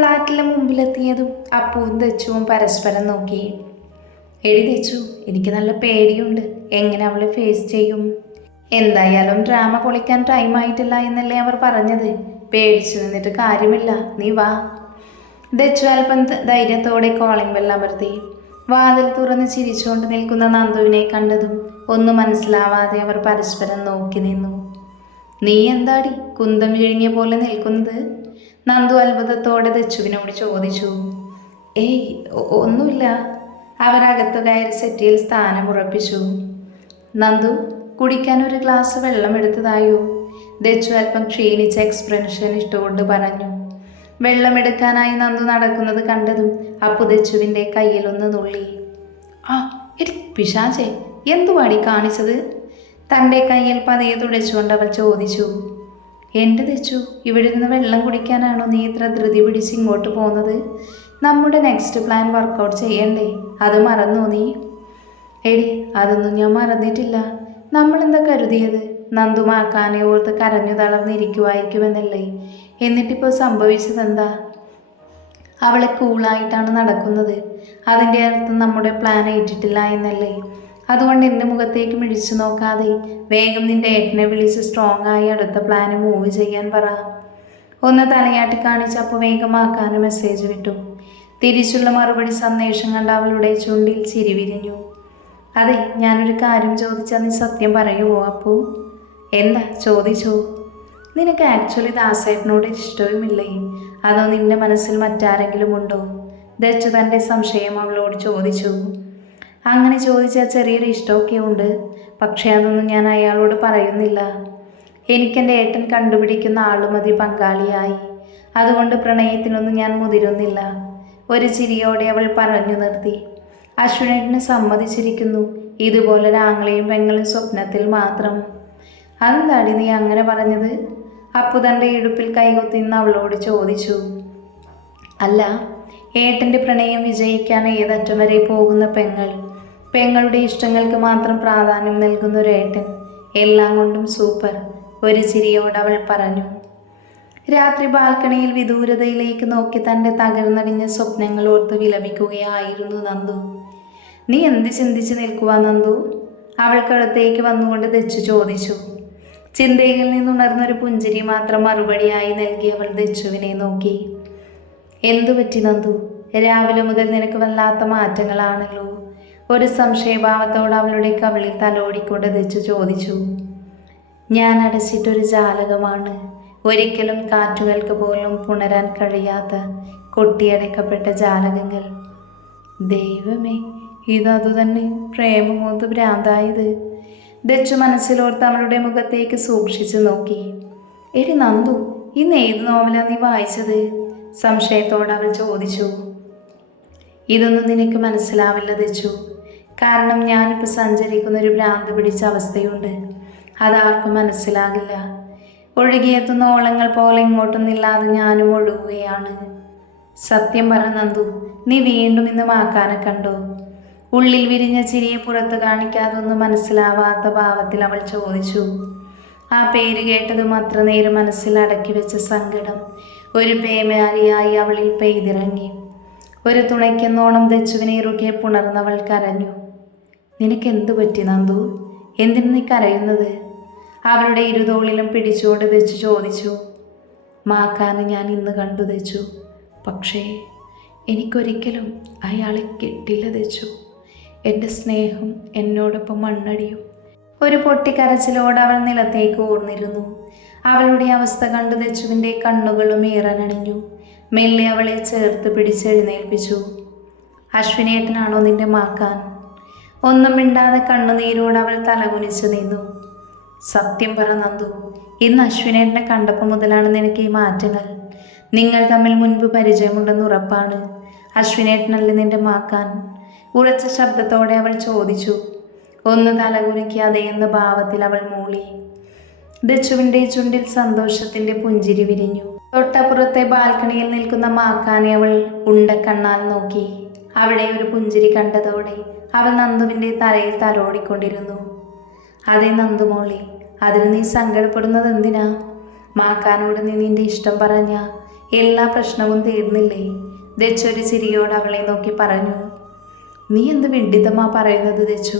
ഫ്ലാറ്റിലെ മുമ്പിലെത്തിയതും അപ്പുവും ദച്ചുവും പരസ്പരം നോക്കി. എടി ദച്ചു, എനിക്ക് നല്ല പേടിയുണ്ട്. എങ്ങനെ അവളെ ഫേസ് ചെയ്യും? എന്തായാലും ഡ്രാമ പൊളിക്കാൻ ടൈം ആയിട്ടില്ല എന്നല്ലേ അവർ പറഞ്ഞത്. പേടിച്ചു നിന്നിട്ട് കാര്യമില്ല, നീ വാ. ദച്ചു അല്പം ധൈര്യത്തോടെ കോളിംഗ് ബെൽ അമർത്തി. വാതിൽ തുറന്ന് ചിരിച്ചുകൊണ്ട് നിൽക്കുന്ന നന്ദുവിനെ കണ്ടതും ഒന്നും മനസ്സിലാവാതെ അവർ പരസ്പരം നോക്കി നിന്നു. നീ എന്താടി കുന്തം വിഴിഞ്ഞ പോലെ നിൽക്കുന്നത്? നന്ദു അത്ഭുതത്തോടെ ദച്ചുവിനോട് ചോദിച്ചു. ഏയ് ഒന്നുമില്ല. അവരകത്തു കയറി സെറ്റിയിൽ സ്ഥാനം ഉറപ്പിച്ചു. നന്ദു, കുടിക്കാൻ ഒരു ഗ്ലാസ് വെള്ളം എടുത്തതായോ? ദച്ചു അല്പം ക്ഷീണിച്ച എക്സ്പ്രഷൻ ഇട്ടുകൊണ്ട് പറഞ്ഞു. വെള്ളമെടുക്കാനായി നന്ദു നടക്കുന്നത് കണ്ടതും അപ്പു ദച്ചുവിൻ്റെ കയ്യിലൊന്ന് നുള്ളി. ആ എടി പിശാചേ, എന്തുവാടി കാണിച്ചത്? തൻ്റെ കയ്യിൽ പതിയെ തുടച്ചുകൊണ്ട് അവൾ ചോദിച്ചു. എൻ്റെ ദച്ചു, ഇവിടെ നിന്ന് വെള്ളം കുടിക്കാനാണോ നീ ഇത്ര ധൃതി പിടിച്ച് ഇങ്ങോട്ട് പോകുന്നത്? നമ്മുടെ നെക്സ്റ്റ് പ്ലാൻ വർക്കൗട്ട് ചെയ്യണ്ടേ? അത് മറന്നോ നീ? എടി, അതൊന്നും ഞാൻ മറന്നിട്ടില്ല. നമ്മളെന്താ കരുതിയത്? നന്ദുമാക്കാനെ ഓർത്ത് കരഞ്ഞു തളർന്നിരിക്കുമായിരിക്കുമെന്നല്ലേ? എന്നിട്ടിപ്പോൾ സംഭവിച്ചതെന്താ? അവളെ കൂളായിട്ടാണ് നടക്കുന്നത്. അതിൻ്റെ അർത്ഥം നമ്മുടെ പ്ലാൻ ഏറ്റിട്ടില്ല എന്നല്ലേ? അതുകൊണ്ട് എൻ്റെ മുഖത്തേക്ക് മിഴിച്ചു നോക്കാതെ വേഗം നിൻ്റെ ഏട്ടനെ വിളിച്ച് സ്ട്രോങ് ആയി അടുത്ത പ്ലാന് മൂവ് ചെയ്യാൻ പറ. ഒന്ന് തലയാട്ടി കാണിച്ചപ്പോൾ വേഗമാക്കാൻ മെസ്സേജ് വിട്ടു. തിരിച്ചുള്ള മറുപടി സന്ദേശം കണ്ട അവളുടെ ചുണ്ടിൽ ചിരി വിരിഞ്ഞു. അതെ, ഞാനൊരു കാര്യം ചോദിച്ചാൽ നീ സത്യം പറയുമോ അപ്പു? എന്താ? ചോദിച്ചോ. നിനക്ക് ആക്ച്വലി ദാസേട്ടനോട് ഇഷ്ടവുമില്ലേ? അതോ നിന്റെ മനസ്സിൽ മറ്റാരെങ്കിലും ഉണ്ടോ? ദച്ചു തൻ്റെ സംശയം അവളോട് ചോദിച്ചു. അങ്ങനെ ചോദിച്ചാൽ ചെറിയൊരു ഇഷ്ടമൊക്കെ ഉണ്ട്. പക്ഷേ അതൊന്നും ഞാൻ അയാളോട് പറയുന്നില്ല. എനിക്കെൻ്റെ ഏട്ടൻ കണ്ടുപിടിക്കുന്ന ആളുമതി പങ്കാളിയായി. അതുകൊണ്ട് പ്രണയത്തിനൊന്നും ഞാൻ മുതിരുന്നില്ല. ഒരു ചിരിയോടെ അവൾ പറഞ്ഞു നിർത്തി. അശ്വിനേട്ടന് സമ്മതിച്ചിരിക്കുന്നു. ഇതുപോലൊരാങ്ങളെയും പെങ്ങളും സ്വപ്നത്തിൽ മാത്രം. അതെന്താടി നീ അങ്ങനെ പറഞ്ഞത്? അപ്പു തൻ്റെ ഇടുപ്പിൽ കൈകൊത്തിന്ന് അവളോട് ചോദിച്ചു. അല്ല, ഏട്ടൻ്റെ പ്രണയം വിജയിക്കാൻ ഏതറ്റം വരെ പോകുന്ന പെങ്ങളുടെ ഇഷ്ടങ്ങൾക്ക് മാത്രം പ്രാധാന്യം നൽകുന്ന ഒരു ഏട്ടൻ. എല്ലാം കൊണ്ടും സൂപ്പർ. ഒരു ചിരിയോട് അവൾ പറഞ്ഞു. രാത്രി ബാൽക്കണിയിൽ വിദൂരതയിലേക്ക് നോക്കി തൻ്റെ തകർന്നടിഞ്ഞ സ്വപ്നങ്ങൾ ഓർത്ത് വിലപിക്കുകയായിരുന്നു നന്ദു. നീ എന്ത് ചിന്തിച്ച് നിൽക്കുവാ നന്ദു? അവൾക്കടുത്തേക്ക് വന്നുകൊണ്ട് ദച്ചു ചോദിച്ചു. ചിന്തയിൽ നിന്നുണർന്നൊരു പുഞ്ചിരി മാത്രം മറുപടിയായി നൽകി അവൾ ദച്ചുവിനെ നോക്കി. എന്തു പറ്റി നന്ദു? രാവിലെ മുതൽ നിനക്ക് വല്ലാത്ത മാറ്റങ്ങളാണല്ലോ. ഒരു സംശയഭാവത്തോട് അവളുടെ കവിളിൽ തലോടിക്കൊണ്ട് ദച്ചു ചോദിച്ചു. ഞാൻ അടച്ചിട്ടൊരു ജാലകമാണ്. ഒരിക്കലും കാറ്റുകൾക്ക് പോലും പുണരാൻ കഴിയാത്ത കൊട്ടിയടക്കപ്പെട്ട ജാലകങ്ങൾ. ദൈവമേ, ഇതതുതന്നെ പ്രേമമൂത്ത് ഭ്രാന്തായത്. ദച്ചു മനസ്സിലോർത്ത് അവളുടെ മുഖത്തേക്ക് സൂക്ഷിച്ചു നോക്കി. എടി നന്ദു, ഇന്ന് ഏത് നോവലാണ് നീ വായിച്ചത്? സംശയത്തോടെ അവൾ ചോദിച്ചു. ഇതൊന്നും നിനക്ക് മനസ്സിലാവില്ല ദച്ചു. കാരണം ഞാനിപ്പോൾ സഞ്ചരിക്കുന്ന ഒരു ഭ്രാന്ത് പിടിച്ച അവസ്ഥയുണ്ട്. അതാർക്കും മനസ്സിലാകില്ല. ഒഴുകിയെത്തുന്ന ഓളങ്ങൾ പോലെ ഇങ്ങോട്ടൊന്നില്ലാതെ ഞാനും ഒഴുകുകയാണ്. സത്യം പറ നന്ദു, നീ വീണ്ടും ഇന്ന് മാക്കാനെ കണ്ടോ? ഉള്ളിൽ വിരിഞ്ഞ ചിരിയെ പുറത്ത് കാണിക്കാതെ ഒന്നും മനസ്സിലാവാത്ത ഭാവത്തിൽ അവൾ ചോദിച്ചു. ആ പേര് കേട്ടതും അത്ര നേരം മനസ്സിൽ അടക്കി വെച്ച സങ്കടം ഒരു പേമാരിയായി അവളിൽ പെയ്തിറങ്ങി. ഒരു തുണയ്ക്കെന്നോണം ദച്ചുവിനെ ഇറുകെ പുണർന്നവൾ കരഞ്ഞു. നിനക്കെന്തു പറ്റി നന്ദു? എന്തിനു നീ കരയുന്നത്? അവളുടെ ഇരുതോളിലും പിടിച്ചുകൊണ്ട് ദച്ചു ചോദിച്ചു. മാക്കാനെ ഞാൻ ഇന്ന് കണ്ടു ദച്ചു. പക്ഷേ എനിക്കൊരിക്കലും അയാളെ കിട്ടില്ല ദച്ചു. എൻ്റെ സ്നേഹം എന്നോടൊപ്പം മണ്ണടിയും. ഒരു പൊട്ടിക്കരച്ചിലോട് അവൾ നിലത്തേക്ക് ഊർന്നിരുന്നു. അവളുടെ അവസ്ഥ കണ്ടു ദച്ചുവിൻ്റെ കണ്ണുകളും ഈറനണിഞ്ഞു. മെല്ലെ അവളെ ചേർത്ത് പിടിച്ചെഴുന്നേൽപ്പിച്ചു. അശ്വിനേട്ടനാണോ നിന്റെ മാക്കാൻ? ഒന്നും മിണ്ടാതെ കണ്ണുനീരോട് അവൾ തലകുനിച്ച് നിന്നു. സത്യം പറ നന്ദു, ഇന്ന് അശ്വിനേട്ടനെ കണ്ടപ്പോൾ മുതലാണ് നിനക്ക് ഈ മാറ്റങ്ങൾ. നിങ്ങൾ തമ്മിൽ മുൻപ് പരിചയമുണ്ടെന്ന് ഉറപ്പാണ്. അശ്വിനേട്ടനല്ലേ നിന്റെ മാക്കാൻ? ഉറച്ച ശബ്ദത്തോടെ അവൾ ചോദിച്ചു. ഒന്ന് തലകുനിക്കി അതേയെന്ന ഭാവത്തിൽ അവൾ മൂളി. ദച്ചുവിൻ്റെ ചുണ്ടിൽ സന്തോഷത്തിൻ്റെ പുഞ്ചിരി വിരിഞ്ഞു. തൊട്ടപ്പുറത്തെ ബാൽക്കണിയിൽ നിൽക്കുന്ന മാക്കാനെ അവൾ ഉണ്ടക്കണ്ണാൽ നോക്കി. അവിടെ ഒരു പുഞ്ചിരി കണ്ടതോടെ അവൾ നന്ദുവിൻ്റെ തലയിൽ തലോടിക്കൊണ്ടിരുന്നു. അതേ നന്ദുമോളെ, അതിന് നീ സങ്കടപ്പെടുന്നത് എന്തിനാ? മാക്കാനോട് നീ നിന്റെ ഇഷ്ടം പറഞ്ഞ എല്ലാ പ്രശ്നവും തീർന്നില്ലേ? ദച്ചൊരു ചിരിയോട് അവളെ നോക്കി പറഞ്ഞു. നീ എന്ത് വിഡിതമാ പറയുന്നത് ദച്ചു?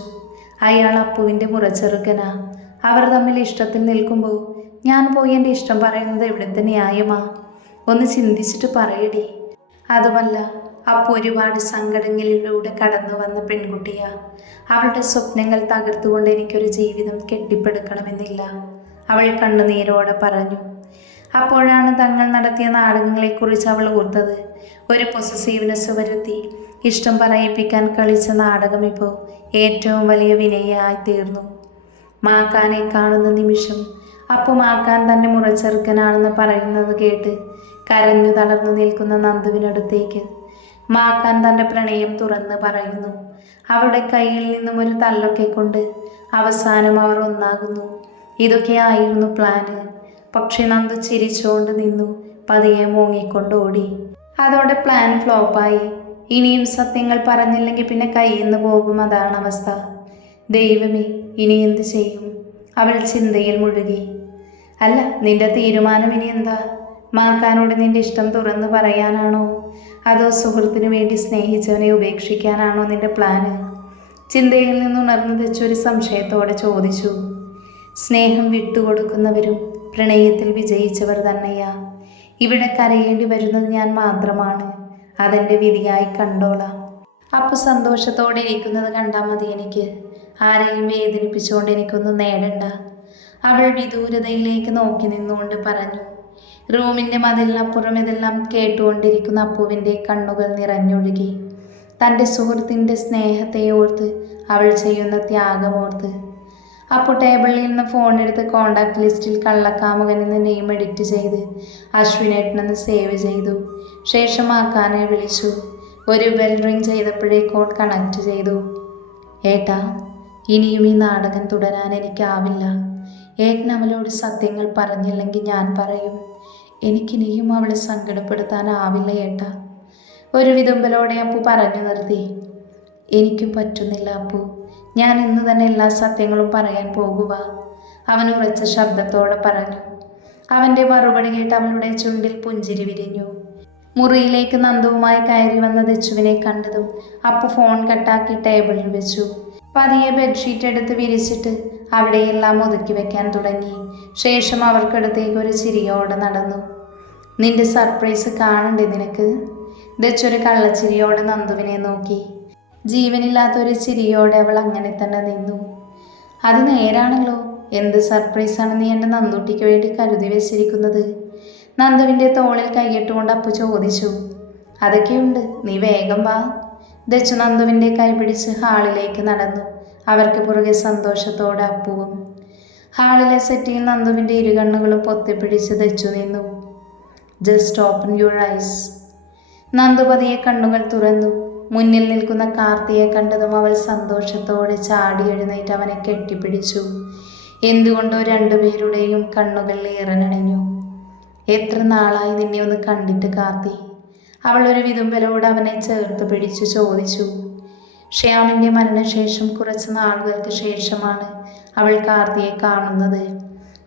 അയാൾ അപ്പുവിൻ്റെ മുറച്ചെറുക്കനാ. അവർ തമ്മിൽ ഇഷ്ടത്തിൽ നിൽക്കുമ്പോൾ ഞാൻ പോയി എൻ്റെ ഇഷ്ടം പറയുന്നത് എവിടുത്തെ ന്യായമാ? ഒന്ന് ചിന്തിച്ചിട്ട് പറയടി. അതുമല്ല, അപ്പു ഒരുപാട് സങ്കടങ്ങളിലൂടെ കടന്നു വന്ന പെൺകുട്ടിയാ. അവളുടെ സ്വപ്നങ്ങൾ തകർത്തുകൊണ്ട് എനിക്കൊരു ജീവിതം കെട്ടിപ്പടുക്കണമെന്നില്ല, അവൾ കണ്ണുനീരോടെ പറഞ്ഞു. അപ്പോഴാണ് തങ്ങൾ നടത്തിയ നാടകങ്ങളെക്കുറിച്ച് അവൾ ഓർത്തത്. ഒരു പൊസസീവ്നെസ് വരുത്തി ഇഷ്ടം പറയിപ്പിക്കാൻ കളിച്ച നാടകം ഇപ്പോൾ ഏറ്റവും വലിയ വിനയായി തീർന്നു. മാക്കാനെ കാണുന്ന നിമിഷം അപ്പു മാക്കാൻ തന്നെ മുറച്ചെറുക്കനാണെന്ന് പറയുന്നത് കേട്ട് കരഞ്ഞു തളർന്നു നിൽക്കുന്ന നന്ദുവിനടുത്തേക്ക് മാക്കാൻ തൻ്റെ പ്രണയം തുറന്ന് പറയുന്നു. അവരുടെ കയ്യിൽ നിന്നും ഒരു തല്ലൊക്കെ കൊണ്ട് അവസാനം അവർ ഒന്നാകുന്നു. ഇതൊക്കെയായിരുന്നു പ്ലാന്. പക്ഷെ നന്ദു ചിരിച്ചുകൊണ്ട് നിന്നു, പതിയെ മൂങ്ങിക്കൊണ്ട് ഓടി. അതോടെ പ്ലാൻ ഫ്ലോപ്പായി. ഇനിയും സത്യങ്ങൾ പറഞ്ഞില്ലെങ്കിൽ പിന്നെ കയ്യിൽ നിന്ന് പോകും, അതാണ് അവസ്ഥ. ദൈവമേ, ഇനി എന്ത് ചെയ്യും? അവൾ ചിന്തയിൽ മുഴുകി. അല്ല, നിന്റെ തീരുമാനം ഇനി എന്താ? മാക്കാനോട് നിന്റെ ഇഷ്ടം തുറന്ന് പറയാനാണോ, അതോ സുഹൃത്തിനു വേണ്ടി സ്നേഹിച്ചവനെ ഉപേക്ഷിക്കാനാണോ നിന്റെ പ്ലാന്? ചിന്തയിൽ നിന്നുണർന്നു വെച്ചൊരു സംശയത്തോടെ ചോദിച്ചു. സ്നേഹം വിട്ടുകൊടുക്കുന്നവരും പ്രണയത്തിൽ വിജയിച്ചവർ തന്നെയാ. ഇവിടെ കരയേണ്ടി വരുന്നത് ഞാൻ മാത്രമാണ്. അതെൻ്റെ വിധിയായി കണ്ടോളാം. അപ്പു സന്തോഷത്തോടെ ഇരിക്കുന്നത് കണ്ടാൽ മതി എനിക്ക്. ആരെയും വേദനിപ്പിച്ചുകൊണ്ട് എനിക്കൊന്നും നേടണ്ട. അവൾ വിദൂരതയിലേക്ക് നോക്കി നിന്നുകൊണ്ട് പറഞ്ഞു. റൂമിൻ്റെ മതിലിനപ്പുറം ഇതെല്ലാം കേട്ടുകൊണ്ടിരിക്കുന്ന അപ്പുവിൻ്റെ കണ്ണുകൾ നിറഞ്ഞൊഴുകി. തൻ്റെ സുഹൃത്തിൻ്റെ സ്നേഹത്തെ ഓർത്ത്, അവൾ ചെയ്യുന്ന ത്യാഗമോർത്ത്. അപ്പോൾ ടേബിളിൽ നിന്ന് ഫോണെടുത്ത് കോണ്ടാക്ട് ലിസ്റ്റിൽ കള്ളക്കാമുകൻ എന്ന നെയിം എഡിറ്റ് ചെയ്ത് അശ്വിനേട്ടനെന്ന് സേവ് ചെയ്തു. ശേഷം ആക്കാനെ വിളിച്ചു. ഒരു ബെൽ റിങ് ചെയ്തപ്പോഴേ കോൾ കണക്ട് ചെയ്തു. ഏട്ടാ, ഇനിയും ഈ നാടകം തുടരാൻ എനിക്കാവില്ല. ഏട്ടൻ അവളോട് സത്യങ്ങൾ പറഞ്ഞില്ലെങ്കിൽ ഞാൻ പറയും. എനിക്കിനിയും അവളെ സങ്കടപ്പെടുത്താനാവില്ല ഏട്ടാ. ഒരു വിതുമ്പലോടെ അപ്പു പറഞ്ഞു നിർത്തി. എനിക്കും പറ്റുന്നില്ല അപ്പു. ഞാൻ ഇന്ന് തന്നെ എല്ലാ സത്യങ്ങളും പറയാൻ പോകുക, അവൻ ഉറച്ച ശബ്ദത്തോടെ പറഞ്ഞു. അവൻ്റെ മറുപടി കേട്ട് അവളുടെ ചുണ്ടിൽ പുഞ്ചിരി വിരിഞ്ഞു. മുറിയിലേക്ക് നന്ദുവുമായി കയറി വന്ന ദച്ചുവിനെ കണ്ടതും അപ്പു ഫോൺ കട്ടാക്കി ടേബിളിൽ വെച്ചു. പതിയെ ബെഡ്ഷീറ്റ് എടുത്ത് വിരിച്ചിട്ട് അവിടെയെല്ലാം ഒതുക്കി വെക്കാൻ തുടങ്ങി. ശേഷം അവർക്കടുത്തേക്ക് ഒരു ചിരിയോടെ നടന്നു. നിന്റെ സർപ്രൈസ് കാണണ്ടേ നിനക്ക്? ദച്ചൊരു കള്ളച്ചിരിയോടെ നന്ദുവിനെ നോക്കി. ജീവനില്ലാത്തൊരു ചിരിയോടെ അവൾ അങ്ങനെ തന്നെ നിന്നു. അത് നേരാണല്ലോ. എന്ത് സർപ്രൈസാണ് നീ എൻ്റെ നന്ദൂട്ടിക്ക് വേണ്ടി കരുതി വെച്ചിരിക്കുന്നത്? നന്ദുവിൻ്റെ തോളിൽ കൈയിട്ടുകൊണ്ട് അപ്പു ചോദിച്ചു. അതൊക്കെയുണ്ട്, നീ വേഗം വാ. ദച്ചു നന്ദുവിൻ്റെ കൈ പിടിച്ച് ഹാളിലേക്ക് നടന്നു. അവർക്ക് പുറകെ സന്തോഷത്തോടെ അപ്പുവും. ഹാളിലെ സെറ്റിയിൽ നന്ദുവിൻ്റെ ഇരുകണ്ണുകളും പൊത്തിപ്പിടിച്ച് ദച്ചു നിന്നു. Just open your eyes. Nandu പതിയെ കണ്ണുകൾ തുറന്നു. മുന്നിൽ നിൽക്കുന്ന കാർത്തിയെ കണ്ടതും അവൾ സന്തോഷത്തോടെ ചാടി എഴുന്നേറ്റ് അവനെ കെട്ടിപ്പിടിച്ചു. എന്തുകൊണ്ടോ രണ്ടുപേരുടെയും കണ്ണുകൾ ഏറനണിഞ്ഞു. എത്ര നാളായി നിന്നെ ഒന്ന് കണ്ടിട്ട് കാർത്തി? അവൾ ഒരു വിതുമ്പലോട് അവനെ ചേർത്ത് പിടിച്ചു ചോദിച്ചു. ശ്യാമിൻ്റെ മരണശേഷം കുറച്ച് നാളുകൾക്ക് ശേഷമാണ് അവൾ കാർത്തിയെ കാണുന്നത്.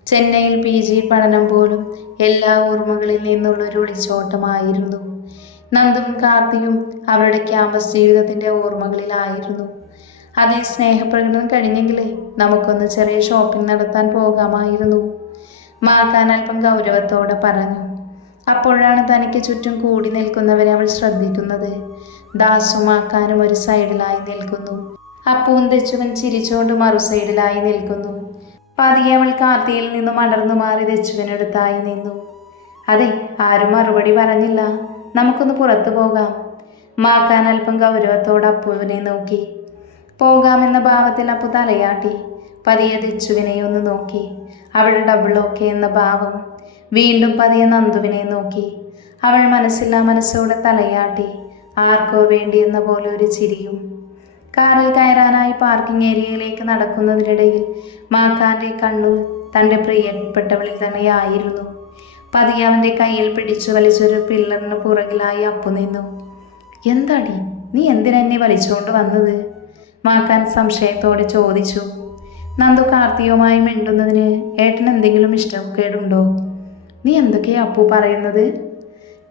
ചെന്നൈയിൽ PG പഠനം പോലും എല്ലാ ഓർമ്മകളിൽ നിന്നുള്ളൊരു ഒളിച്ചോട്ടമായിരുന്നു. നന്ദുവും കാർത്തിയും അവരുടെ ക്യാമ്പസ് ജീവിതത്തിൻ്റെ ഓർമ്മകളിലായിരുന്നു. അതേ സ്നേഹപ്രകടനം കഴിഞ്ഞെങ്കിലേ നമുക്കൊന്ന് ചെറിയ ഷോപ്പിംഗ് നടത്താൻ പോകാമായിരുന്നു, മാക്കാൻ അല്പം ഗൗരവത്തോടെ പറഞ്ഞു. അപ്പോഴാണ് തനിക്ക് ചുറ്റും കൂടി നിൽക്കുന്നവരെ അവൾ ശ്രദ്ധിക്കുന്നത്. ദാസും മാക്കാനും ഒരു സൈഡിലായി നിൽക്കുന്നു. അപ്പുവും ദച്ചുവൻ ചിരിച്ചുകൊണ്ട് മറു സൈഡിലായി നിൽക്കുന്നു. പതിയെ അവൾ കാർത്തിയിൽ നിന്നും അടർന്നു മാറി ദച്ചുവിനടുത്തായി നിന്നു. അതെ, ആരും മറുപടി പറഞ്ഞില്ല. നമുക്കൊന്ന് പുറത്തു പോകാം. മാക്കാൻ അല്പം ഗൗരവത്തോടെ അപ്പുവിനെ നോക്കി. പോകാമെന്ന ഭാവത്തിൽ അപ്പു തലയാട്ടി. പതിയെ ദച്ചുവിനെ ഒന്ന് നോക്കി. അവൾ ഡബിൾ ഓക്കെ എന്ന ഭാവം. വീണ്ടും പതിയെ നന്ദുവിനെ നോക്കി. അവൾ മനസ്സില്ലാ മനസ്സോടെ തലയാട്ടി. ആർക്കോ വേണ്ടി എന്ന പോലെ ഒരു ചിരിയും. കാറിൽ കയറാനായി പാർക്കിംഗ് ഏരിയയിലേക്ക് നടക്കുന്നതിനിടയിൽ മാക്കാൻ്റെ കണ്ണു തൻ്റെ പ്രിയപ്പെട്ടവളിൽ തന്നെയായിരുന്നു. പതിയെ അവൻ്റെ കയ്യിൽ പിടിച്ചു വലിച്ചൊരു പില്ലറിന് പുറകിലായി അപ്പു നിന്നു. എന്താടി, നീ എന്തിനെന്നെ വലിച്ചുകൊണ്ട് വന്നത്? മാക്കാൻ സംശയത്തോടെ ചോദിച്ചു. നന്ദു കാർത്തികവുമായി മിണ്ടുന്നതിന് ഏട്ടൻ എന്തെങ്കിലും ഇഷ്ടക്കേടുണ്ടോ? നീ എന്തൊക്കെയാ അപ്പു പറയുന്നത്?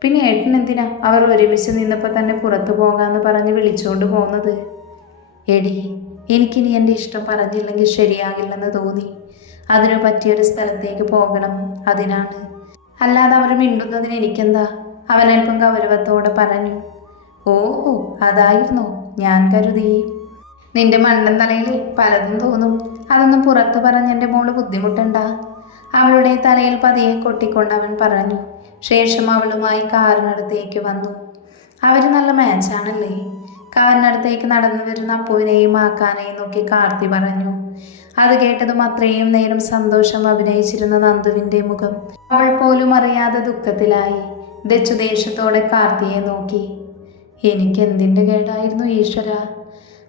പിന്നെ ഏട്ടൻ എന്തിനാ അവർ ഒരുമിച്ച് നിന്നപ്പോൾ തന്നെ പുറത്തു പോകാമെന്ന് പറഞ്ഞ് വിളിച്ചുകൊണ്ട് പോകുന്നത്? എടി, എനിക്കിനി എൻ്റെ ഇഷ്ടം പറഞ്ഞില്ലെങ്കിൽ ശരിയാകില്ലെന്ന് തോന്നി. അതിനു പറ്റിയൊരു സ്ഥലത്തേക്ക് പോകണം, അതിനാണ്. അല്ലാതെ അവർ മിണ്ടുന്നതിന് എനിക്കെന്താ? അവനൽപ്പം ഗൗരവത്തോടെ പറഞ്ഞു. ഓഹോ, അതായിരുന്നോ? ഞാൻ കരുതി നിന്റെ മണ്ടൻ തലയിൽ പലതും തോന്നും. അതൊന്നും പുറത്തു പറഞ്ഞെൻ്റെ മോള് ബുദ്ധിമുട്ടണ്ട. അവളുടെ തലയിൽ പതിയെ കൊട്ടിക്കൊണ്ട് അവൻ പറഞ്ഞു. ശേഷം അവളുമായി കാറിനടുത്തേക്ക് വന്നു. അവർ നല്ല മാച്ചാണല്ലേ? കാറിനടുത്തേക്ക് നടന്നു വരുന്ന അപ്പുവിനെയും ആക്കാനെയും നോക്കി കാർത്തി പറഞ്ഞു. അത് കേട്ടതും അത്രയും നേരം സന്തോഷം അഭിനയിച്ചിരുന്ന നന്ദുവിൻ്റെ മുഖം അവൾ പോലും അറിയാതെ ദുഃഖത്തിലായി. ദച്ചു ദേഷ്യത്തോടെ കാർത്തിയെ നോക്കി. എനിക്കെന്തിൻ്റെ കേടായിരുന്നു ഈശ്വര?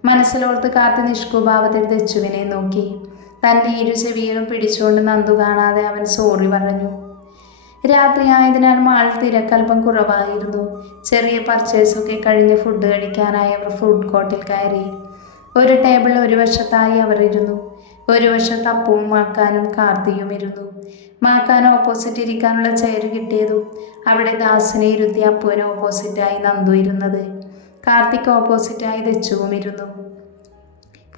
മനസ്സിലോർത്ത് കാർത്തി നിഷ്കുഭാവത്തിൽ ദച്ചുവിനെ നോക്കി. തൻ്റെ ഇരു ചെവിയിലും പിടിച്ചുകൊണ്ട് നന്ദു കാണാതെ അവൻ സോറി പറഞ്ഞു. രാത്രി ആയതിനാൽ മാൾ തിരക്കൽപ്പം കുറവായിരുന്നു. ചെറിയ പർച്ചേസൊക്കെ കഴിഞ്ഞ് ഫുഡ് കഴിക്കാനായി അവർ ഫുഡ് കോർട്ടിൽ കയറി. ഒരു ടേബിൾ ഒരു വശത്തായി അവർ ഇരുന്നു. ഒരു വശത്ത് അപ്പുവും മാക്കാനും കാർത്തിയും ഇരുന്നു. മാക്കാൻ ഓപ്പോസിറ്റ് ഇരിക്കാനുള്ള ചെയർ കിട്ടിയതും അവിടെ ദാസിനെ ഇരുത്തി അപ്പുവിന് ഓപ്പോസിറ്റായി നന്ദു ഇരുന്നത്. കാർത്തിക്ക് ഓപ്പോസിറ്റായി ദച്ചുവും ഇരുന്നു.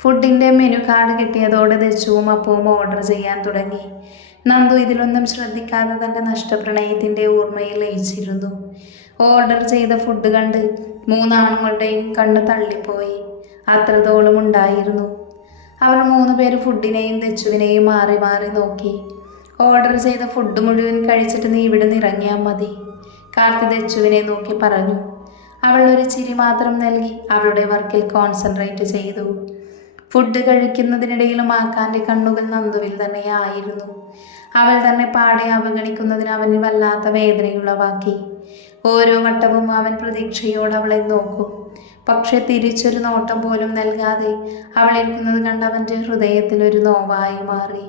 ഫുഡിൻ്റെ മെനു കാർഡ് കിട്ടിയതോടെ ദച്ചുവും അപ്പവും ഓർഡർ ചെയ്യാൻ തുടങ്ങി. നന്ദു ഇതിലൊന്നും ശ്രദ്ധിക്കാതെ തൻ്റെ നഷ്ടപ്രണയത്തിൻ്റെ ഓർമ്മയിൽ ലയിച്ചിരുന്നു. ഓർഡർ ചെയ്ത ഫുഡ് കണ്ട് മൂന്നാണുങ്ങളുടെയും കണ്ണ് തള്ളിപ്പോയി. അത്രത്തോളം ഉണ്ടായിരുന്നു. അവർ 3 പേര് ഫുഡിനെയും ദച്ചുവിനെയും മാറി മാറി നോക്കി. ഓർഡർ ചെയ്ത ഫുഡ് മുഴുവൻ കഴിച്ചിട്ട് നീ ഇവിടെ നിന്ന് ഇറങ്ങിയാൽ മതി, കാർത്തി ദച്ചുവിനെ നോക്കി പറഞ്ഞു. അവൾ ഒരു ചിരി മാത്രം നൽകി അവളുടെ വർക്കിൽ കോൺസെൻട്രേറ്റ് ചെയ്തു. ഫുഡ് കഴിക്കുന്നതിനിടയിലും ആക്കാൻ്റെ കണ്ണുകൾ നന്ദുവിൽ തന്നെയായിരുന്നു. അവൾ തന്നെ പാടെ അവഗണിക്കുന്നതിന് അവന് വല്ലാത്ത വേദനയുളവാക്കി. ഓരോ വട്ടവും അവൻ പ്രതീക്ഷയോടെ അവളെ നോക്കും. പക്ഷെ തിരിച്ചൊരു നോട്ടം പോലും നൽകാതെ അവളിരിക്കുന്നത് കണ്ട് അവൻ്റെ ഹൃദയത്തിലൊരു നോവായി മാറി.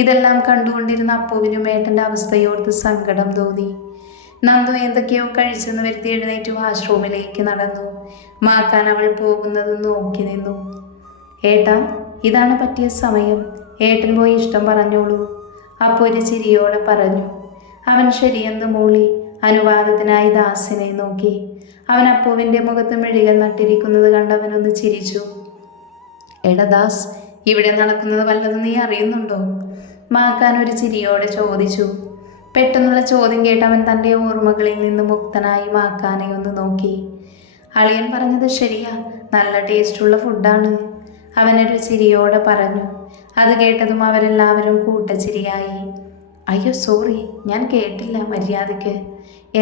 ഇതെല്ലാം കണ്ടുകൊണ്ടിരുന്ന അപ്പുവിനും ഏട്ടൻ്റെ അവസ്ഥയോർത്ത് സങ്കടം തോന്നി. നന്ദു എന്തൊക്കെയോ കഴിച്ചെന്ന് വരുത്തി എഴുന്നേറ്റ് വാഷ്റൂമിലേക്ക് നടന്നു. മാക്കാൻ അവൾ പോകുന്നത് നോക്കി നിന്നു. ഏട്ടാ, ഇതാണ് പറ്റിയ സമയം. ഏട്ടൻ പോയി ഇഷ്ടം പറഞ്ഞോളൂ, അപ്പു ഒരു ചിരിയോടെ പറഞ്ഞു. അവൻ ശരിയെന്ന് മൂളി അനുവാദത്തിനായി ദാസിനെ നോക്കി. അവൻ അപ്പുവിൻ്റെ മുഖത്ത് മിഴികൾ നട്ടിരിക്കുന്നത് കണ്ടവനൊന്ന് ചിരിച്ചു. എടാ ദാസ്, ഇവിടെ നടക്കുന്നത് വല്ലതും നീ അറിയുന്നുണ്ടോ? മാക്കാൻ ഒരു ചിരിയോടെ ചോദിച്ചു. പെട്ടെന്നുള്ള ചോദ്യം കേട്ട് അവൻ തൻ്റെ ഓർമ്മകളിൽ നിന്ന് മുക്തനായി മാക്കാനെ ഒന്ന് നോക്കി. അളിയൻ പറഞ്ഞത് ശരിയാ, നല്ല ടേസ്റ്റുള്ള ഫുഡാണ്, അവനൊരു ചിരിയോടെ പറഞ്ഞു. അത് കേട്ടതും അവരെല്ലാവരും കൂട്ടച്ചിരിയായി. അയ്യോ സോറി, ഞാൻ കേട്ടില്ല മര്യാദയ്ക്ക്.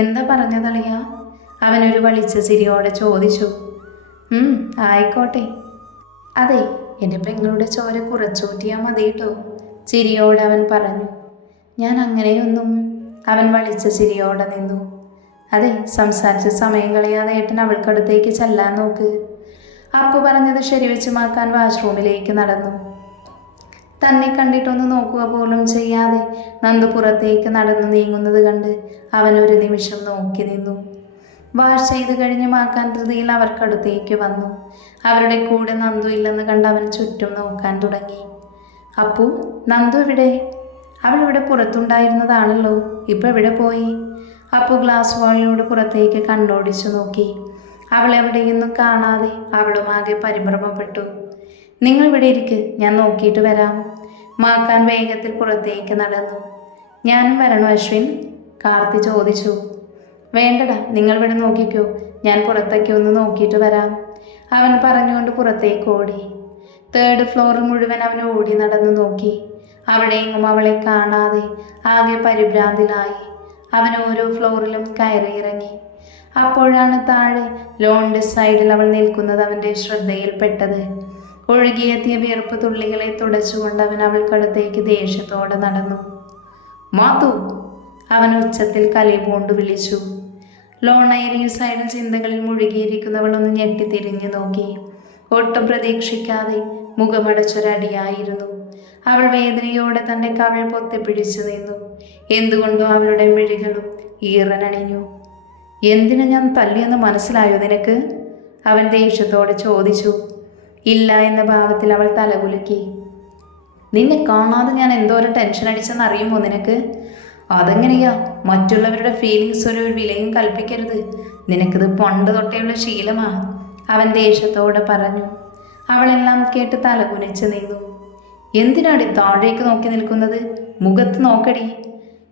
എന്താ പറഞ്ഞതളിയാ? അവനൊരു വളിച്ച ചിരിയോടെ ചോദിച്ചു. ആയിക്കോട്ടെ. അതെ, എൻ്റെ പെങ്ങളുടെ ചോര കുറച്ചൂറ്റിയാൽ മതി കേട്ടോ, ചിരിയോടെ അവൻ പറഞ്ഞു. ഞാൻ അങ്ങനെയൊന്നും. അവൻ വളിച്ച ചിരിയോടെ നിന്നു. അതെ, സംസാരിച്ച് സമയം കളയാതെ ഏട്ടൻ അവൾക്കടുത്തേക്ക് ചെല്ലാൻ നോക്ക്. അപ്പു പറഞ്ഞത് ശരിവെച്ച് മാക്കാൻ വാഷ്റൂമിലേക്ക് നടന്നു. തന്നെ കണ്ടിട്ടൊന്ന് നോക്കുക പോലും ചെയ്യാതെ നന്ദു പുറത്തേക്ക് നടന്നു നീങ്ങുന്നത് കണ്ട് അവൻ ഒരു നിമിഷം നോക്കി നിന്നു. വാഷ് ചെയ്ത് കഴിഞ്ഞ് മാക്കാൻ ധൃതിയിൽ അവർക്കടുത്തേക്ക് വന്നു. അവരുടെ കൂടെ നന്ദു ഇല്ലെന്ന് കണ്ട് അവൻ ചുറ്റും നോക്കാൻ തുടങ്ങി. അപ്പു, നന്ദു എവിടെ? അവളിവിടെ പുറത്തുണ്ടായിരുന്നതാണല്ലോ, ഇപ്പം എവിടെ പോയി? അപ്പു ഗ്ലാസ് വാളിലൂടെ പുറത്തേക്ക് കണ്ണോടിച്ചു നോക്കി. അവൾ എവിടെയൊന്നും കാണാതെ അവളുമാകെ പരിഭ്രമപ്പെട്ടു. നിങ്ങൾ ഇവിടെ ഇരിക്ക്, ഞാൻ നോക്കിയിട്ട് വരാം. മാക്കാൻ വേഗത്തിൽ പുറത്തേക്ക് നടന്നു. ഞാനും വരണോ അശ്വിൻ? കാർത്തി ചോദിച്ചു. വേണ്ടടാ, നിങ്ങൾ ഇവിടെ നോക്കിക്കോ, ഞാൻ പുറത്തേക്ക് ഒന്ന് നോക്കിയിട്ട് വരാം, അവൻ പറഞ്ഞുകൊണ്ട് പുറത്തേക്ക് ഓടി. 3rd ഫ്ലോറിൽ മുഴുവൻ അവൻ ഓടി നടന്നു നോക്കി. അവിടെയെങ്ങും അവളെ കാണാതെ ആകെ പരിഭ്രാന്തിലായി. അവൻ ഓരോ ഫ്ലോറിലും കയറിയിറങ്ങി. അപ്പോഴാണ് താഴെ ലോണിൻ്റെ സൈഡിൽ അവൾ നിൽക്കുന്നത് അവൻ്റെ ശ്രദ്ധയിൽപ്പെട്ടത്. ഒഴുകിയെത്തിയ വിയർപ്പ് തുള്ളികളെ തുടച്ചുകൊണ്ട് അവൻ അവൾക്കടുത്തേക്ക് ദേഷ്യത്തോടെ നടന്നു. മാത്തു, അവൻ ഉച്ചത്തിൽ കലിപൂണ്ട് വിളിച്ചു. ലോണേരിയ സൈഡിൽ ചിന്തകളിൽ മുഴുകിയിരിക്കുന്നവൾ ഒന്ന് ഞെട്ടിത്തിരിഞ്ഞു നോക്കി. ഒട്ടും പ്രതീക്ഷിക്കാതെ മുഖമടച്ചൊരടിയായിരുന്നു. അവൾ വേദനയോടെ തൻ്റെ കവിൾ പൊത്തിപ്പിടിച്ചു നിന്നു. എന്തുകൊണ്ടോ അവളുടെ മിഴികളും ഈറനണിഞ്ഞു. എന്തിനു ഞാൻ തല്ലിയെന്ന് മനസ്സിലായോ നിനക്ക്? അവൻ ദേഷ്യത്തോടെ ചോദിച്ചു. ഇല്ല എന്ന ഭാവത്തിൽ അവൾ തലകുലുക്കി. നിന്നെ കാണാതെ ഞാൻ എന്തോരം ടെൻഷൻ അടിച്ചെന്നറിയുമോ നിനക്ക്? അതെങ്ങനെയാ? മറ്റുള്ളവരുടെ ഫീലിങ്സ് ഒരു വിലയും കൽപ്പിക്കരുത്. നിനക്കിത് പണ്ട് തൊട്ടേയുള്ള ശീലമാ, അവൻ ദേഷ്യത്തോടെ പറഞ്ഞു. അവളെല്ലാം കേട്ട് തലകുനിച്ച് നിന്നു. എന്തിനാടി താഴേക്ക് നോക്കി നിൽക്കുന്നത്? മുഖത്ത് നോക്കടി.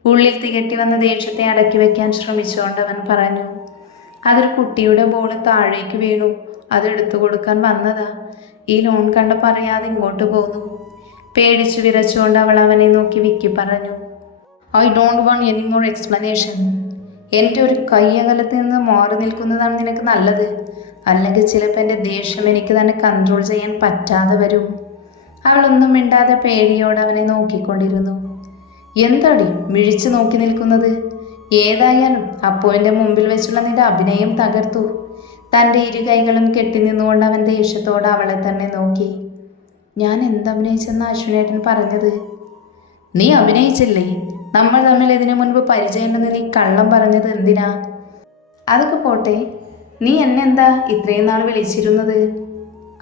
ഉള്ളിൽ തികട്ടി വന്ന ദേഷ്യത്തെ അടക്കി വെക്കാൻ ശ്രമിച്ചുകൊണ്ട് അവൻ പറഞ്ഞു. അതൊരു കുട്ടിയുടെ ബോൾ താഴേക്ക് വീണു, അതെടുത്തു കൊടുക്കാൻ വന്നതാ. ഈ ലോൺ കണ്ട പറയാതെ ഇങ്ങോട്ട് പോന്നു. പേടിച്ചു വിറച്ചുകൊണ്ട് അവൾ അവനെ നോക്കി വിക്കി പറഞ്ഞു. I don't want any more explanation. എൻ്റെ ഒരു കയ്യകലത്ത് നിന്ന് മാറി നിൽക്കുന്നതാണ് നിനക്ക് നല്ലത്. അല്ലെങ്കിൽ ചിലപ്പോൾ എൻ്റെ ദേഷ്യം എനിക്ക് തന്നെ കൺട്രോൾ ചെയ്യാൻ പറ്റാതെ വരും. അവളൊന്നും മിണ്ടാതെ പേടിയോടെ അവനെ നോക്കിക്കൊണ്ടിരുന്നു. എന്താടി മിഴിച്ചു നോക്കി നിൽക്കുന്നത്? ഏതായാലും അപ്പുവിൻ്റെ മുമ്പിൽ വെച്ചുള്ള നിന്റെ അഭിനയം തകർത്തു. തൻ്റെ ഇരു കൈകളും കെട്ടി നിന്നുകൊണ്ട് അവൻ ദേഷ്യത്തോടെ അവളെ തന്നെ നോക്കി. ഞാൻ എന്തഭിനയിച്ചെന്ന് അശ്വിനേട്ടൻ പറഞ്ഞത്? നീ അഭിനയിച്ചില്ലേ? നമ്മൾ തമ്മിൽ ഇതിനു മുൻപ് പരിചയമുണ്ടെന്ന് നീ കള്ളം പറഞ്ഞത് എന്തിനാ? അതൊക്കെ പോട്ടെ, നീ എന്നെന്താ ഇത്രയും നാൾ വിളിച്ചിരുന്നത്?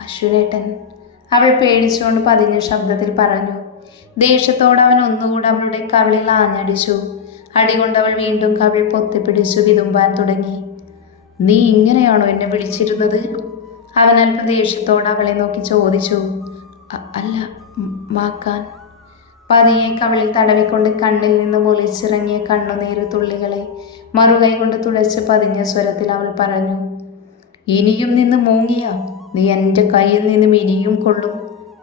അശ്വിനേട്ടൻ, അവൾ പേടിച്ചുകൊണ്ട് പതിഞ്ഞ ശബ്ദത്തിൽ പറഞ്ഞു. ദേഷ്യത്തോടെ അവൻ ഒന്നുകൂടെ അവളുടെ കവിളിൽ ആഞ്ഞടിച്ചു. അടികൊണ്ട് അവൾ വീണ്ടും കവിൾ പൊത്തിപ്പിടിച്ചു വിതുമ്പാൻ തുടങ്ങി. നീ ഇങ്ങനെയാണോ എന്നെ വിളിച്ചിരുന്നത്? അവൻ അല്പ ദേഷ്യത്തോടെ അവളെ നോക്കി ചോദിച്ചു. അല്ല, മാക്കാൻ. പതിയെ കവിളിൽ തടവിക്കൊണ്ട് കണ്ണിൽ നിന്ന് ഒലിച്ചിറങ്ങിയ കണ്ണുനീര് തുള്ളികളെ മറുകൈ കൊണ്ട് തുടച്ച് പതിഞ്ഞ സ്വരത്തിൽ അവൾ പറഞ്ഞു. ഇനിയും നിന്ന് മൂങ്ങിയ നീ എൻ്റെ കയ്യിൽ നിന്നും ഇനിയും കൊള്ളും.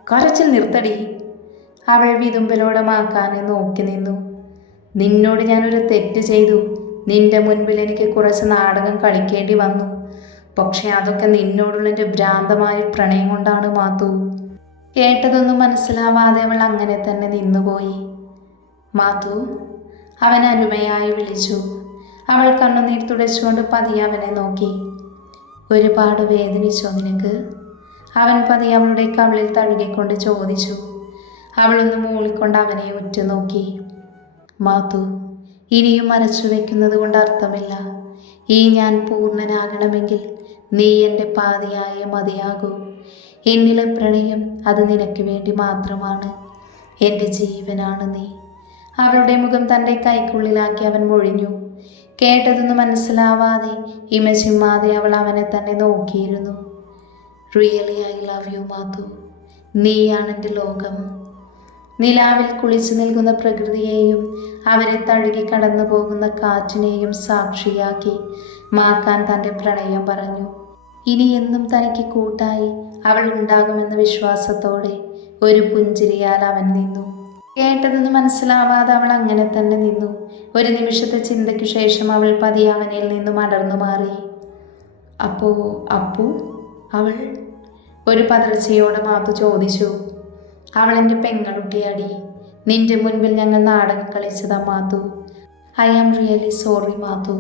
കരച്ചിൽ നിർത്തടി. അവൾ വിതുമ്പലോടെ മാക്കാനെ നോക്കി നിന്നു. നിന്നോട് ഞാനൊരു തെറ്റ് ചെയ്തു. നിന്റെ മുൻപിൽ എനിക്ക് കുറച്ച് നാടകം കളിക്കേണ്ടി വന്നു. പക്ഷെ അതൊക്കെ നിന്നോടുള്ള എൻ്റെ ഭ്രാന്തമായ പ്രണയം കൊണ്ടാണ് മാത്തു. കേട്ടതൊന്നും മനസ്സിലാവാതെ അവൾ അങ്ങനെ തന്നെ നിന്നുപോയി. മാത്തു, അവൻ അരുമയായി വിളിച്ചു. അവൾ കണ്ണുനീർ തുടച്ചുകൊണ്ട് പതിയെ അവനെ നോക്കി. ഒരുപാട് വേദനിച്ചോ നിനക്ക്? അവൻ പതിയെ അവളുടെ കവിളിൽ തഴുകിക്കൊണ്ട് ചോദിച്ചു. അവളൊന്ന് മൂളിക്കൊണ്ട് അവനെ ഉറ്റുനോക്കി. മാത്തു, ഇനിയും മറച്ചു വയ്ക്കുന്നത് കൊണ്ട് അർത്ഥമില്ല. ഈ ഞാൻ പൂർണ്ണനാകണമെങ്കിൽ നീ എൻ്റെ പാതിയായേ മതിയാകൂ. എന്നിലെ പ്രണയം അത് നിനക്ക് വേണ്ടി മാത്രമാണ്. എൻ്റെ ജീവനാണ് നീ. അവളുടെ മുഖം തൻ്റെ കൈക്കുള്ളിലാക്കി അവൻ മൊഴിഞ്ഞു. കേട്ടതൊന്നും മനസ്സിലാവാതെ ഇമചിമ്മാതെ അവൾ അവനെ തന്നെ നോക്കിയിരുന്നു. Really I love you Mathu. നീയാണ് എൻ്റെ ലോകം. നിലാവിൽ കുളിച്ചു നിൽക്കുന്ന പ്രകൃതിയെയും അവരെ തഴുകി കടന്നു പോകുന്ന കാറ്റിനെയും സാക്ഷിയാക്കി മാക്കാൻ തൻ്റെ പ്രണയം പറഞ്ഞു. ഇനി എന്നും തനിക്ക് കൂട്ടായി അവൾ ഉണ്ടാകുമെന്ന വിശ്വാസത്തോടെ ഒരു പുഞ്ചിരിയാൽ അവൻ നിന്നു. കേട്ടതൊന്നും മനസ്സിലാവാതെ അവൾ അങ്ങനെ തന്നെ നിന്നു. ഒരു നിമിഷത്തെ ചിന്തയ്ക്കു ശേഷം അവൾ പതിയെ അവനിൽ നിന്നും അടർന്നു മാറി. അപ്പു അവൾ ഒരു പതർച്ചയോടെ മാത്തു ചോദിച്ചു. അവൾ എൻ്റെ പെങ്ങളുട്ടിയാടി. നിന്റെ മുൻപിൽ ഞങ്ങൾ നാടകം കളിച്ചതാ Mathu. I am really sorry Mathu.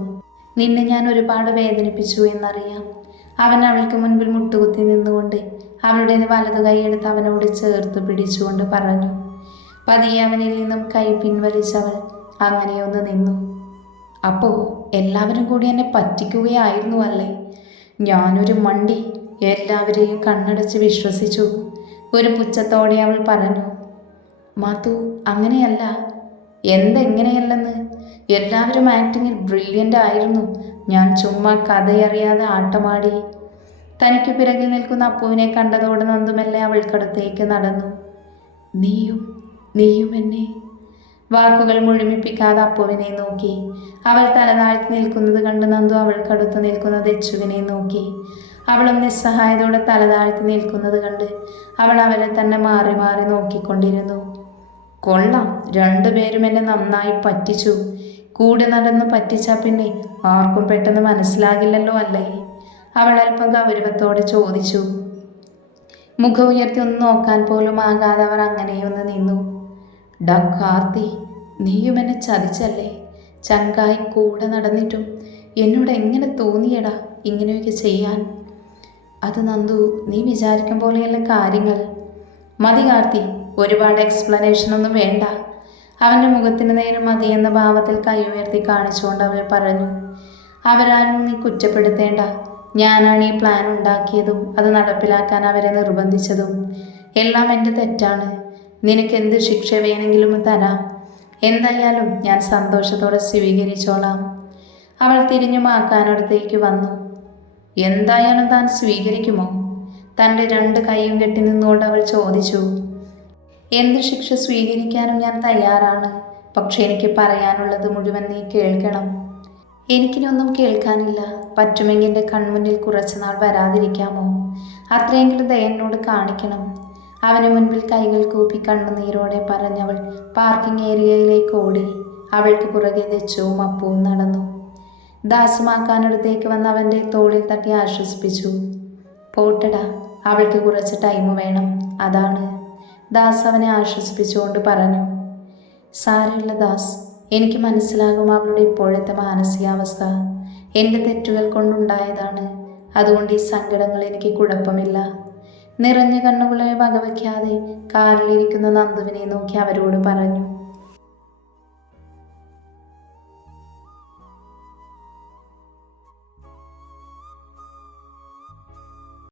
നിന്നെ ഞാൻ ഒരുപാട് വേദനിപ്പിച്ചു എന്നറിയാം. അവൻ അവൾക്ക് മുൻപിൽ മുട്ടുകുത്തി നിന്നുകൊണ്ട് അവളുടെ വലതു കൈയെടുത്ത് അവനോട് ചേർത്ത് പിടിച്ചുകൊണ്ട് പറഞ്ഞു. പതിയെ അവനിൽ നിന്നും കൈ പിൻവലിച്ചവൾ അങ്ങനെയൊന്ന് നിന്നു. അപ്പോൾ എല്ലാവരും കൂടി എന്നെ പറ്റിക്കുകയായിരുന്നു അല്ലേ? ഞാനൊരു മണ്ടി. എല്ലാവരെയും കണ്ണടച്ച് വിശ്വസിച്ചു. ഒരു പുച്ഛത്തോടെ അവൾ പറഞ്ഞു. മാത്തു, അങ്ങനെയല്ല. എന്തെങ്ങനെയല്ലെന്ന്? എല്ലാവരും ആക്ടിങ്ങിൽ ബ്രില്യൻ്റ് ആയിരുന്നു. ഞാൻ ചുമ്മാ കഥയറിയാതെ ആട്ടമാടി. തനിക്ക് പിറകിൽ നിൽക്കുന്ന അപ്പുവിനെ കണ്ടതോടെ നന്ദുമെല്ലെ അവൾക്കടുത്തേക്ക് നടന്നു. നീയും എന്നെ? വാക്കുകൾ മുഴുമിപ്പിക്കാതെ അപ്പുവിനെ നോക്കി. അവൾ തലതാഴ്ത്തി നിൽക്കുന്നത് കണ്ട് നന്ദു അവൾക്കടുത്ത് നിൽക്കുന്ന ദച്ചുവിനെ നോക്കി. അവളും നിസ്സഹായതോടെ തലതാഴ്ത്തി നിൽക്കുന്നത് കണ്ട് അവൾ അവരെ തന്നെ മാറി മാറി നോക്കിക്കൊണ്ടിരുന്നു. കൊള്ളാം, രണ്ടുപേരും എന്നെ നന്നായി പറ്റിച്ചു. കൂടെ നടന്ന് പറ്റിച്ചാൽ പിന്നെ ആർക്കും പെട്ടെന്ന് മനസ്സിലാകില്ലല്ലോ അല്ലേ? അവൾ അല്പം ഗൗരവത്തോടെ ചോദിച്ചു. മുഖം ഉയർത്തി ഒന്ന് നോക്കാൻ പോലും ആകാതെ അവർ അങ്ങനെയൊന്ന് നിന്നു. ഡാ കാർത്തി, നീയും എന്നെ ചതിച്ചല്ലേ? ചങ്കായി കൂടെ നടന്നിട്ടും എന്നോട് എങ്ങനെ തോന്നിയടാ ഇങ്ങനെയൊക്കെ ചെയ്യാൻ? അത് നന്ദു, നീ വിചാരിക്കും പോലെയല്ല കാര്യങ്ങൾ. മതി കാർത്തി, ഒരുപാട് എക്സ്പ്ലനേഷനൊന്നും വേണ്ട. അവൻ്റെ മുഖത്തിന് നേരെ മതി എന്ന ഭാവത്തിൽ കൈ ഉയർത്തി കാണിച്ചുകൊണ്ട് അവൾ പറഞ്ഞു. അവരാരും നീ കുറ്റപ്പെടുത്തേണ്ട. ഞാനാണ് ഈ പ്ലാൻ ഉണ്ടാക്കിയതും അത് നടപ്പിലാക്കാൻ അവരെ നിർബന്ധിച്ചതും. എല്ലാം എൻ്റെ തെറ്റാണ്. നിനക്ക് എന്ത് ശിക്ഷ വേണമെങ്കിലും തരാം. എന്തായാലും ഞാൻ സന്തോഷത്തോടെ സ്വീകരിച്ചോളാം. അവൾ തിരിഞ്ഞു മാക്കാനടുത്തേക്ക് വന്നു. എന്തായാലും താൻ സ്വീകരിക്കുമോ? തൻ്റെ 2 കൈയും കെട്ടി നിന്നുകൊണ്ട് അവൾ ചോദിച്ചു. എന്ത് ശിക്ഷ സ്വീകരിക്കാനും ഞാൻ തയ്യാറാണ്. പക്ഷെ എനിക്ക് പറയാനുള്ളത് മുഴുവൻ നീ കേൾക്കണം. എനിക്കിനൊന്നും കേൾക്കാനില്ല. പറ്റുമെങ്കിൽ എൻ്റെ കൺമുന്നിൽ കുറച്ചുനാൾ വരാതിരിക്കാമോ? അത്രയെങ്കിലും ദയ എന്നോട് കാണിക്കണം. അവന് മുൻപിൽ കൈകൾ കൂപ്പി കണ്ണുനീരോടെ പറഞ്ഞവൾ പാർക്കിംഗ് ഏരിയയിലേക്ക് ഓടി. അവൾക്ക് പുറകെ ദച്ചുവും അപ്പുവും നടന്നു. ദാസുമാക്കാനടുത്തേക്ക് വന്ന് അവൻ്റെ തോളിൽ തട്ടി ആശ്വസിപ്പിച്ചു. പോട്ടടാ, അവൾക്ക് കുറച്ച് ടൈം വേണം, അതാണ്. ദാസ് അവനെ ആശ്വസിപ്പിച്ചുകൊണ്ട് പറഞ്ഞു. സാരമില്ല ദാസ്, എനിക്ക് മനസ്സിലാകും അവളുടെ ഇപ്പോഴത്തെ മാനസികാവസ്ഥ. എൻ്റെ തെറ്റുകൾ കൊണ്ടുണ്ടായതാണ്. അതുകൊണ്ട് ഈ സങ്കടങ്ങൾ എനിക്ക് കുഴപ്പമില്ല. നിറഞ്ഞ കണ്ണുകളെ വകവയ്ക്കാതെ കാറിലിരിക്കുന്ന നന്ദുവിനെ നോക്കി അവരോട് പറഞ്ഞു.